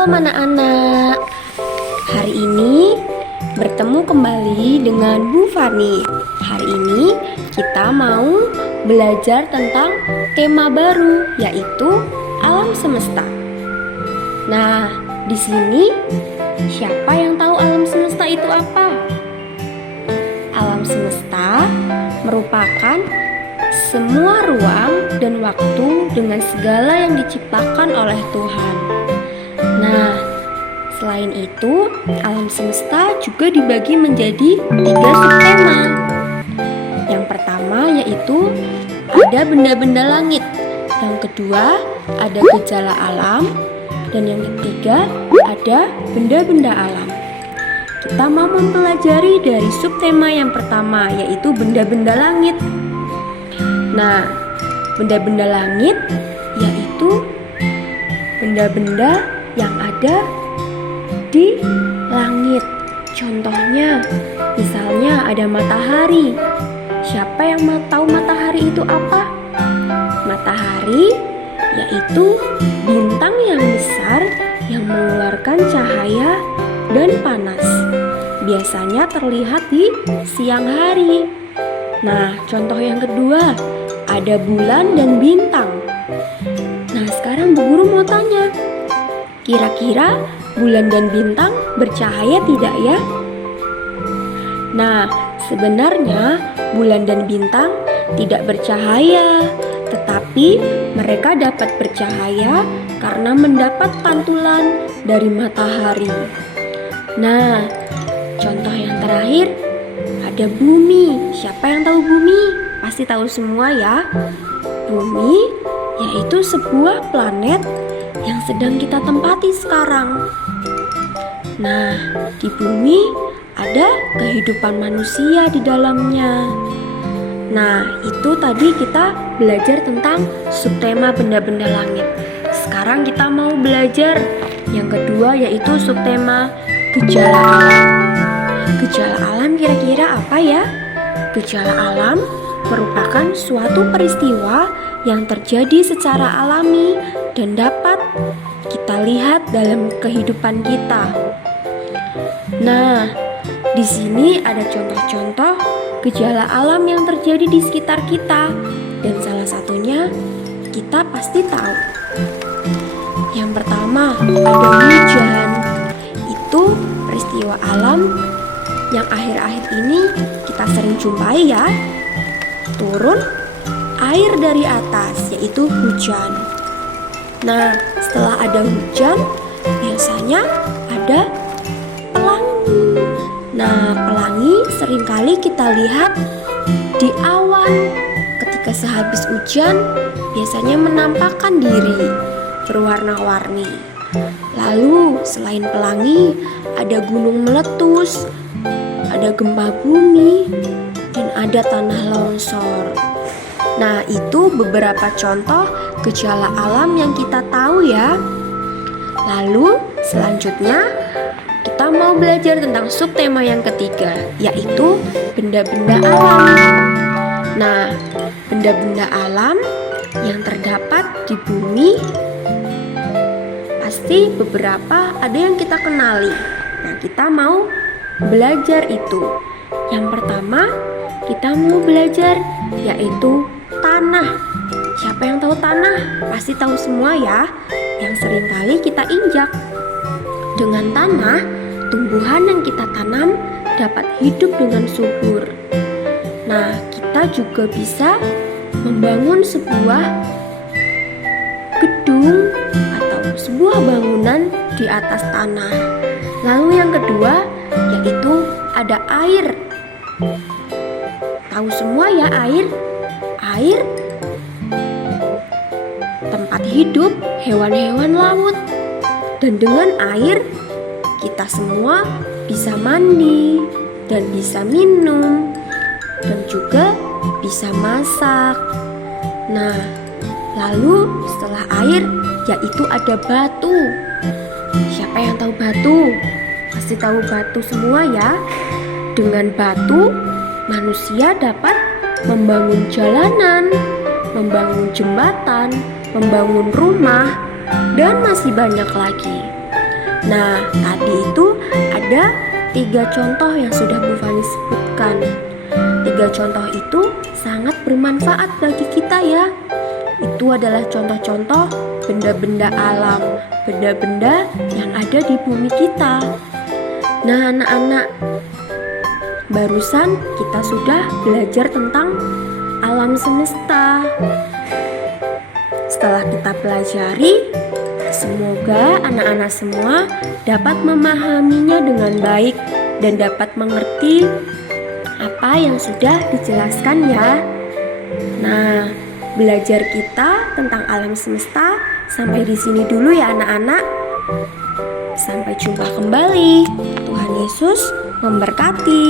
Shalom anak-anak. Hari ini bertemu kembali dengan Bu Fani. Hari ini kita mau belajar tentang tema baru, yaitu alam semesta. Nah, di sini siapa yang tahu alam semesta itu apa? Alam semesta merupakan semua ruang dan waktu dengan segala yang diciptakan oleh Tuhan. Nah, selain itu, alam semesta juga dibagi menjadi 3 subtema. Yang pertama yaitu ada benda-benda langit. Yang kedua ada gejala alam. Dan yang ketiga ada benda-benda alam. Kita mau mempelajari dari subtema yang pertama, yaitu benda-benda langit. Nah, benda-benda langit yaitu benda-benda yang ada di langit. Contohnya, misalnya ada matahari. Siapa yang mau tahu matahari itu apa? Matahari yaitu bintang yang besar yang mengeluarkan cahaya dan panas. Biasanya terlihat di siang hari. Nah, contoh yang kedua, ada bulan dan bintang. Nah, sekarang Bu Guru mau tanya, kira-kira bulan dan bintang bercahaya tidak ya? Nah, sebenarnya bulan dan bintang tidak bercahaya, tetapi mereka dapat bercahaya karena mendapat pantulan dari matahari. Nah, contoh yang terakhir ada bumi. Siapa yang tahu bumi? Pasti tahu semua ya. Bumi yaitu sebuah planet yang sedang kita tempati sekarang. Nah, di bumi ada kehidupan manusia di dalamnya. Nah, itu tadi kita belajar tentang subtema benda-benda langit. Sekarang kita mau belajar yang kedua, yaitu subtema gejala alam. Gejala alam kira-kira apa ya? Gejala alam merupakan suatu peristiwa yang terjadi secara alami dan dapat kita lihat dalam kehidupan kita. Nah, di sini ada contoh-contoh gejala alam yang terjadi di sekitar kita, dan salah satunya kita pasti tahu. Yang pertama, ada hujan. Itu peristiwa alam yang akhir-akhir ini kita sering jumpai ya. Turun air dari atas, yaitu hujan. Nah, setelah ada hujan, biasanya ada pelangi. Nah, pelangi seringkali kita lihat di awan. Ketika sehabis hujan, biasanya menampakkan diri berwarna-warni. Lalu, selain pelangi, ada gunung meletus, ada gempa bumi, dan ada tanah longsor. Nah, itu beberapa contoh gejala alam yang kita tahu ya. Lalu, selanjutnya kita mau belajar tentang subtema yang ketiga, yaitu benda-benda alam. Nah, benda-benda alam yang terdapat di bumi pasti beberapa ada yang kita kenali. Nah, kita mau belajar itu. Yang pertama, kita mau belajar yaitu tanah. Siapa yang tahu tanah? Pasti tahu semua ya, yang seringkali kita injak. Dengan tanah, tumbuhan yang kita tanam dapat hidup dengan subur. Nah, kita juga bisa membangun sebuah gedung atau sebuah bangunan di atas tanah. Lalu yang kedua, yaitu ada air. Tahu semua ya air? Air tempat hidup hewan-hewan laut. Dan dengan air kita semua bisa mandi dan bisa minum dan juga bisa masak. Nah, lalu setelah air yaitu ada batu. Siapa yang tahu batu? Pasti tahu batu semua ya. Dengan batu manusia dapat membangun jalanan, membangun jembatan, membangun rumah, dan masih banyak lagi. Nah, tadi itu ada 3 contoh yang sudah Bu Fani sebutkan. 3 contoh itu sangat bermanfaat bagi kita ya. Itu adalah contoh-contoh benda-benda alam, benda-benda yang ada di bumi kita. Nah, anak-anak, barusan kita sudah belajar tentang alam semesta. Setelah kita pelajari, semoga anak-anak semua dapat memahaminya dengan baik dan dapat mengerti apa yang sudah dijelaskan ya. Nah, belajar kita tentang alam semesta sampai di sini dulu ya anak-anak. Sampai jumpa kembali. Tuhan Yesus memberkati.